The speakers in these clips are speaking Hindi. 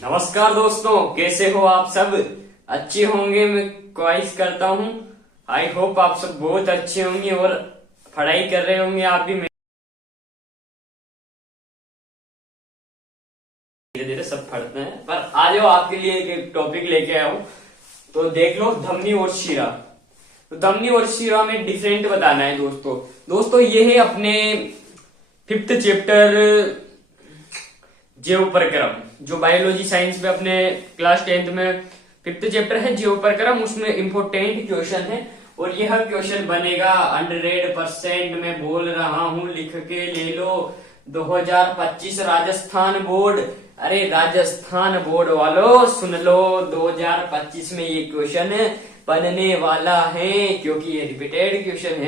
नमस्कार दोस्तों, कैसे हो आप सब। अच्छे होंगे, मैं ख्वाहिश करता हूँ। आई होप आप सब बहुत अच्छे होंगे और पढ़ाई कर रहे होंगे। आप भी धीरे धीरे सब पढ़ते हैं, पर आ जाओ, आपके लिए एक टॉपिक लेके आया हूँ। तो देख लो, धमनी और शीरा। तो धमनी और शीरा में डिफरेंट बताना है दोस्तों ये है अपने 5th चैप्टर जीव परक्रम, जो बायोलॉजी साइंस में अपने क्लास 10th में 5th चैप्टर है जीव परक्रम। उसमें इंपोर्टेंट क्वेश्चन है और यह क्वेश्चन बनेगा 100%। मैं बोल रहा हूं, लिख के ले लो। 2025 राजस्थान बोर्ड, अरे राजस्थान बोर्ड वालों सुन लो, 2025 में ये क्वेश्चन बनने वाला है, क्योंकि ये रिपीटेड क्वेश्चन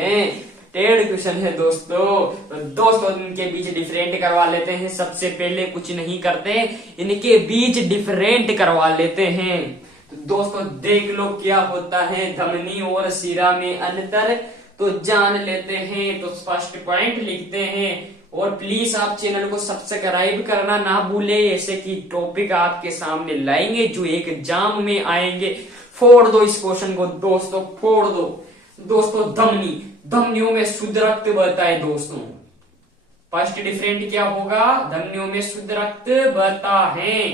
है दोस्तों इनके बीच डिफरेंट करवा लेते हैं। सबसे पहले कुछ नहीं करते, इनके बीच डिफरेंट करवा लेते हैं। तो दोस्तों देख लो क्या होता है धमनी और शिरा में अंतर, तो जान लेते हैं। तो फर्स्ट पॉइंट लिखते हैं, और प्लीज आप चैनल को सब्सक्राइब करना ना भूले। ऐसे की टॉपिक आपके सामने लाएंगे जो एक एग्जाम में आएंगे। फोड़ दो इस क्वेश्चन को दोस्तों, फोड़ दो दोस्तों। धमनियों में शुद्ध रक्त बहता है दोस्तों। फर्स्ट डिफरेंट क्या होगा, धमनियों में शुद्ध रक्त बहता है।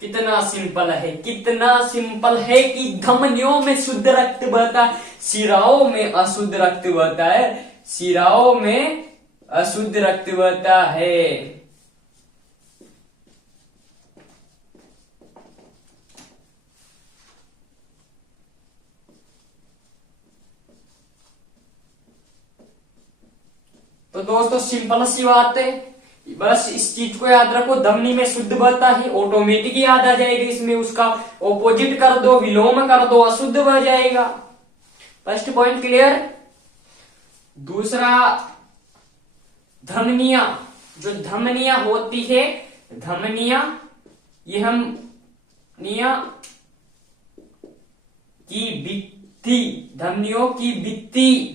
कितना सिंपल है कि धमनियों में शुद्ध रक्त बहता है, शिराओं में अशुद्ध रक्त बहता है, शिराओं में अशुद्ध रक्त बहता है। तो दोस्तों सिंपल सी बात है, बस इस चीज को याद रखो। धमनी में शुद्ध बहता है, ऑटोमेटिक याद आ जाएगा। इसमें उसका ऑपोजिट कर दो, विलोम कर दो, अशुद्ध बह जाएगा। First point clear. दूसरा, धमनियां, जो धमनियां होती है, धमनियां ये हम निया की भित्ति, धमनियों की भित्ति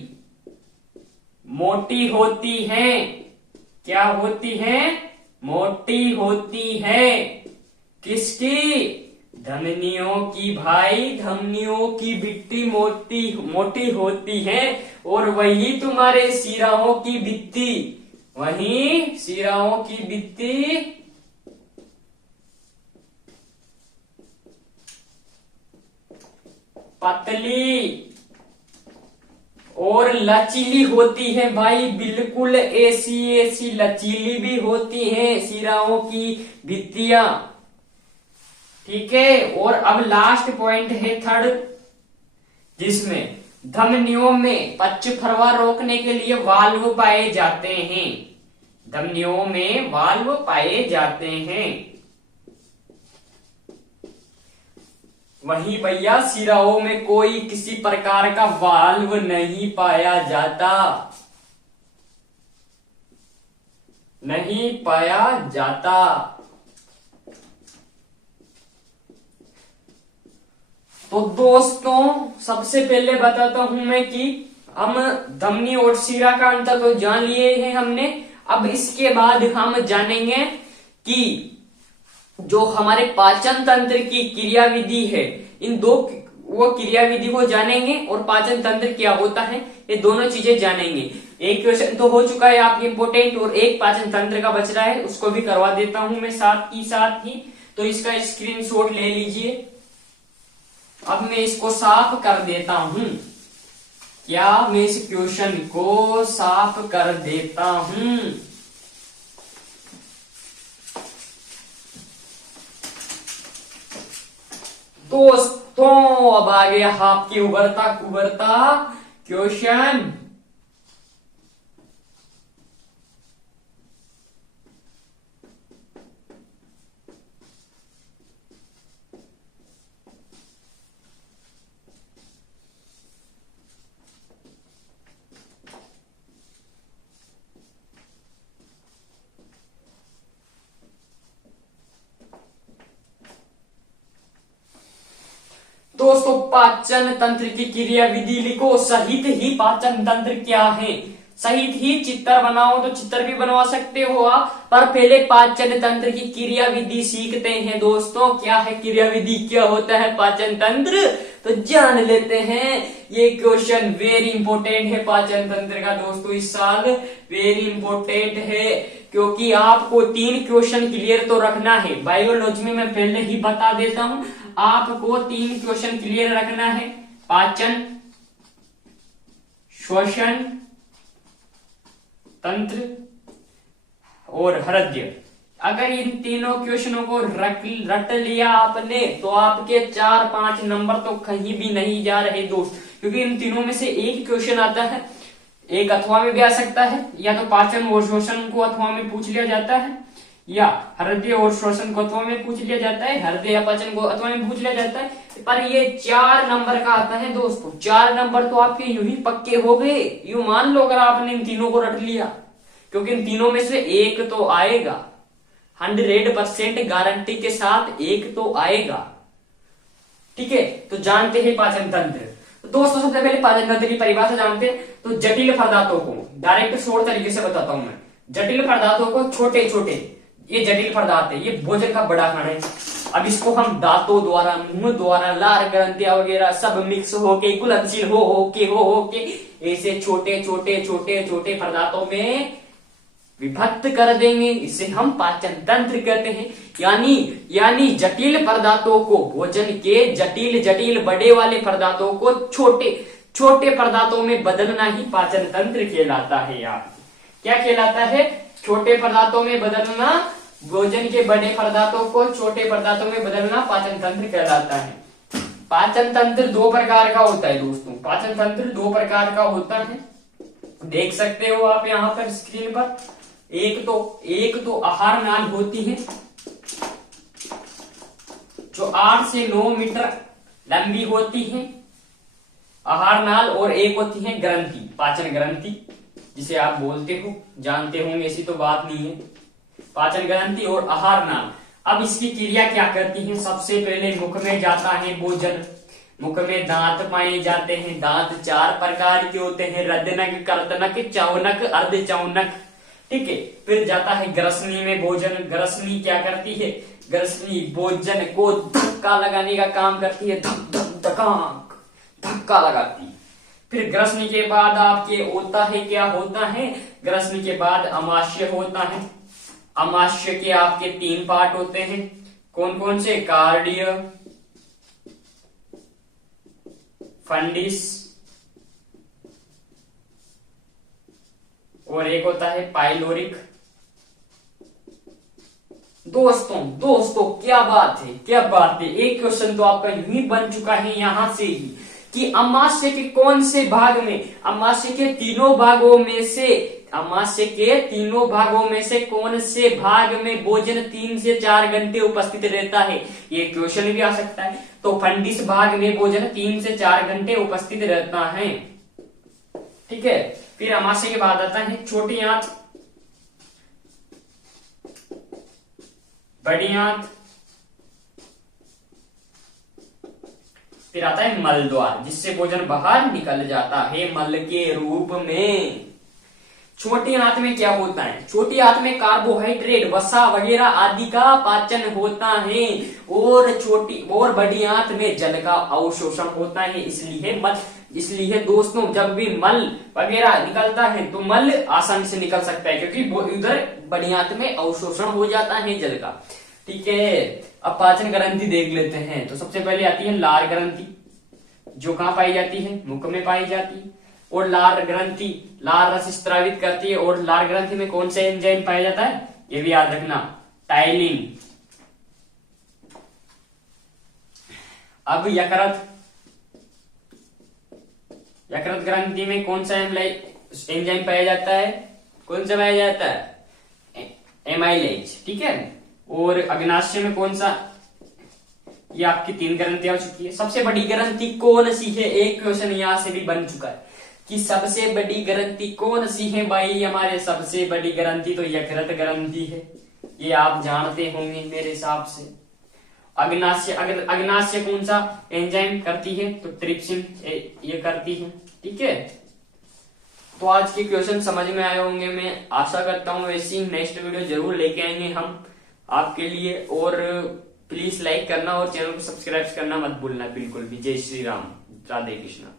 मोटी होती है। क्या होती है? मोटी होती है। किसकी? धमनियों की भाई, धमनियों की भित्ति मोटी होती है। और वही तुम्हारे शिराओं की भित्ति, वही शिराओं की भित्ति पतली और लचीली होती है भाई, बिल्कुल ऐसी लचीली भी होती है शिराओं की भित्तियां। ठीक है। और अब लास्ट पॉइंट है थर्ड, जिसमें धमनियों में पच्च फरवा रोकने के लिए वाल्व पाए जाते हैं। धमनियों में वाल्व पाए जाते हैं। वही भैया, शिराओं में कोई किसी प्रकार का वाल्व नहीं पाया जाता, नहीं पाया जाता। तो दोस्तों सबसे पहले बताता हूं मैं कि हम धमनी और शिरा का अंतर तो जान लिए हैं हमने। अब इसके बाद हम जानेंगे कि जो हमारे पाचन तंत्र की क्रियाविधि है, इन दो वो क्रियाविधि को जानेंगे, और पाचन तंत्र क्या होता है ये दोनों चीजें जानेंगे। एक क्वेश्चन तो हो चुका है आपके इंपोर्टेंट, और एक पाचन तंत्र का बच रहा है, उसको भी करवा देता हूं मैं साथ ही। तो इसका स्क्रीनशॉट ले लीजिए। अब मैं इसको साफ कर देता हूं। क्या मैं इस क्वेश्चन को साफ कर देता हूं। दोस्तों अब आ गया आपकी उभरता क्वेश्चन। दोस्तों पाचन तंत्र की क्रियाविधि लिखो, सहित ही पाचन तंत्र क्या है। सहित ही चित्र बनाओ तो चित्र भी बनवा सकते हो आप, पर पहले पाचन तंत्र की क्रिया विधि सीखते हैं दोस्तों। क्या है क्रिया विधि, क्या होता है पाचन तंत्र, तो जान लेते हैं। ये क्वेश्चन वेरी इंपॉर्टेंट है पाचन तंत्र का दोस्तों, इस साल वेरी इंपॉर्टेंट है, क्योंकि आपको 3 क्वेश्चन क्लियर तो रखना है। बायोलॉजी में मैं पहले ही बता देता हूं, आपको 3 क्वेश्चन क्लियर रखना है, पाचन, श्वसन तंत्र और हृदय। अगर इन तीनों क्वेश्चनों को रट लिया आपने तो आपके 4-5 नंबर तो कहीं भी नहीं जा रहे दोस्त, क्योंकि इन तीनों में से एक क्वेश्चन आता है, एक अथवा में भी आ सकता है, या तो पाचन और श्वसन को अथवा में पूछ लिया जाता है, या हृदय और श्वसन को अथवा में पूछ लिया जाता है, हृदय या पाचन को अथवा में पूछ लिया जाता है। पर ये 4 नंबर का आता है दोस्तों, 4 नंबर तो आपके यूं ही पक्के हो गए, यूं मान लो अगर आपने इन तीनों को रट लिया, क्योंकि इन तीनों में से एक तो आएगा, 100% गारंटी के साथ एक तो आएगा। ठीक है, तो जानते हैं पाचन तंत्र। तो दोस्तों सबसे पहले पाचन तंत्र की परिभाषा जानते हैं। तो जटिल पदार्थों को डायरेक्ट शॉर्ट तरीके से बताता हूं मैं। जटिल पदार्थों को छोटे छोटे, ये जटिल पदार्थ है, ये भोजन का बड़ा कण है। अब इसको हम दांतों द्वारा, मुंह द्वारा, लार ग्रंथियां वगैरह सब मिक्स होके, घुलनशील हो ऐसे छोटे छोटे छोटे छोटे पदार्थों में विभक्त कर देंगे, इसे हम पाचन तंत्र कहते हैं। यानी जटिल पदार्थों को, भोजन के जटिल जटिल बड़े वाले पदार्थों को छोटे छोटे पदार्थों में बदलना ही पाचन तंत्र कहलाता है। यार क्या कहलाता है, छोटे पदार्थों में बदलना, भोजन के बड़े पदार्थों को छोटे पदार्थों में बदलना पाचन तंत्र कहलाता है। पाचन तंत्र 2 प्रकार का होता है दोस्तों, पाचन तंत्र 2 प्रकार का होता है, देख सकते हो आप यहाँ पर स्क्रीन पर। एक तो आहार नाल होती है जो 8 से 9 मीटर लंबी होती है, आहार नाल, और एक होती है ग्रंथि, पाचन ग्रंथि, जिसे आप बोलते हो, जानते होंगे, ऐसी तो बात नहीं है। पाचन ग्रंथि और आहार नाल। अब इसकी क्रिया क्या करती है, सबसे पहले मुख में जाता है भोजन, मुख में दांत पाए जाते हैं। दांत 4 प्रकार के होते हैं, रदनक, कर्तनक, चौनक, अर्धचौनक। ठीक है, फिर जाता है ग्रसनी में भोजन। ग्रसनी क्या करती है, ग्रसनी भोजन को धक्का लगाने का काम करती है, धक धक धकाक, धक्का लगाती है। फिर ग्रसनी के बाद आपके होता है, क्या होता है, ग्रसनी के बाद अमाशय होता है। अमाशय के आपके 3 पार्ट होते हैं, कौन कौन से, कार्डिय, फंडिस और एक होता है पाइलोरिक। दोस्तों क्या बात है, क्या बात है। एक क्वेश्चन तो आपका यूं ही बन चुका है यहां से ही कि अमाशय के कौन से भाग में, अमाशय के तीनों भागों में से, अमाशय के तीनों भागों में से कौन से भाग में भोजन 3 से 4 घंटे उपस्थित रहता है, ये क्वेश्चन भी आ सकता है। तो फंडिस भाग में भोजन 3 से 4 घंटे उपस्थित रहता है। ठीक है, फिर अमाशय के बाद आता है छोटी आंत, बड़ी आंत, फिर आता है मल द्वार, जिससे भोजन बाहर निकल जाता है मल के रूप में। छोटी आंत में क्या होता है, छोटी आंत में कार्बोहाइड्रेट, वसा वगैरह आदि का पाचन होता है, और बड़ी आंत में जल का अवशोषण होता है। इसलिए दोस्तों जब भी मल वगैरह निकलता है तो मल आसानी से निकल सकता है, क्योंकि उधर बड़ी आंत में अवशोषण हो जाता है जल का। ठीक है, अब पाचन ग्रंथि देख लेते हैं। तो सबसे पहले आती है लार ग्रंथि, जो कहां पाई जाती है, मुख में पाई जाती है। और लार ग्रंथि लार रस स्त्रावित करती है। और लार ग्रंथि में कौन सा एंजाइम पाया जाता है, ये भी याद रखना, टाइलिन। अब यकृत ग्रंथि में कौन सा एंजाइम पाया जाता है, कौन सा पाया जाता है, एमाइलेज। ठीक है, और अग्नाशय में कौन सा, ये आपकी 3 ग्रंथियां हो चुकी है। सबसे बड़ी ग्रंथि कौन सी है, एक क्वेश्चन यहां से भी बन चुका है कि सबसे बड़ी ग्रंथि कौन सी है। भाई हमारे सबसे बड़ी ग्रंथि तो यकृत ग्रंथि है, ये आप जानते होंगे मेरे हिसाब से। अग्नाशय कौन सा एंजाइम करती है, तो ट्रिप्सिन ये करती है। ठीक है, तो आज के क्वेश्चन समझ में आए होंगे, मैं आशा करता हूँ। वैसे ही नेक्स्ट वीडियो जरूर लेके आएंगे हम आपके लिए, और प्लीज लाइक करना और चैनल को सब्सक्राइब करना मत भूलना बिल्कुल भी। जय श्री राम, राधे कृष्णा।